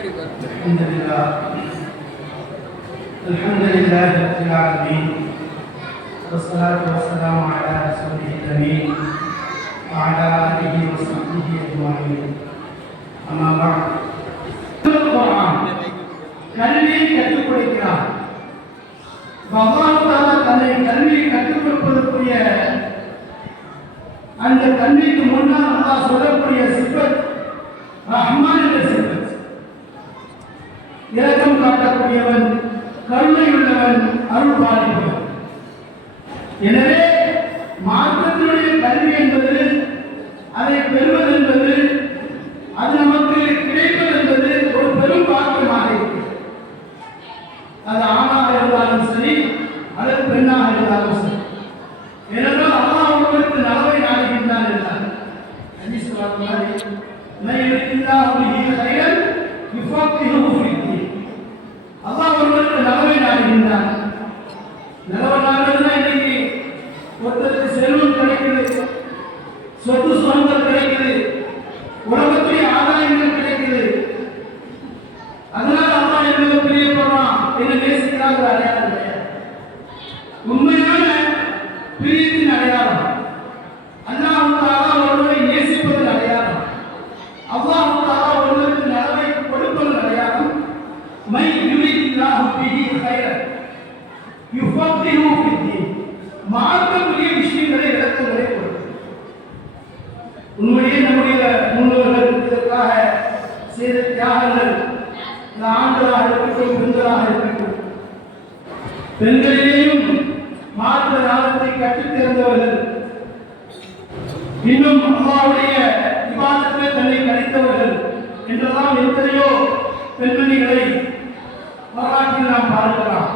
الحمد لله رب العالمين والصلاة والسلام على رسوله الأمين وعلى آله وصحبه أجمعين أما بعد القرآن கல்வியை கற்றுக் கொடுக்கிறார். அல்லாஹ் தன்னை கல்வியை கற்றுக் கொடுப்பதற்குரிய அந்த கல்விக்கு முன்னால் அல்லாஹ் சொல்லக்கூடிய சிஃபத் ரஹ்மான் என்ற சிஃபத். இரக்கம் காட்டக்கூடியவன், கருணையுள்ளவன், அருள் பாலிப்பவன். எனவே மார்க்கத்தினுடைய கல்வி என்பது, அதை பெறுவது என்பது, அது நமக்கு கிடைப்பது என்பது ஒரு பெரும் பாக்கியமாக இருக்கிறது. அது ஆணாக இருந்தாலும் சரி, அல்லது பெண்ணாக இருந்தாலும் சரி. ஏனென்றால் அல்லாஹ் ஒருவருக்கு நலவை நாடுகின்றான் என்றார். ஹதீஸ் வார்த்தை அல்லாஹ் ஒருவருக்கு நலவை நாடுகின்றான். நலவை நாடுனா இன்னைக்கு ஒருத்தருக்கு செல்வம் கிடைக்குது, சொத்து சுகங்கள் கிடைக்குது, உலகத்துடைய ஆதாயங்கள் கிடைக்குது, அதனால் அல்லாஹ் என்ன பிரியப்படுறான், என்ன நேசிக்கிறாங்க அடையாளம் கிடையாது. உண்மையான பிரியத்தின் அடையாளம் அல்லாஹ் தஆலா ஒருவரை நேசிப்பதன் அடையாளம், அல்லாஹ் தஆலா ஒருவருக்கு நலவை கொடுப்பதன் அடையாளம். மை யுரிதுல்லாஹு பிஹி கைரன் யுஃபக்கிஹு ஃபித்தீன். மார்க்கமுடைய விஷயங்களை விளக்கங்களை கொடுக்கும். உண்மையே நம்முடைய முன்னோர்கள் இதற்காக செய்த தியாகங்கள், ஆண்களாக இருக்கட்டும் பெண்களாக இருக்கட்டும், பெண்களிலேயும் மார்க்க ஞானத்தை கற்றுத் தேர்ந்தவர்கள், இன்னும் அல்லாஹ்வுடைய இபாதத்திலே தன்னை கழித்தவர்கள் என்றெல்லாம் எத்தனையோ பெண்மணிகளை வரலாற்றில் நாம் பார்க்கலாம்.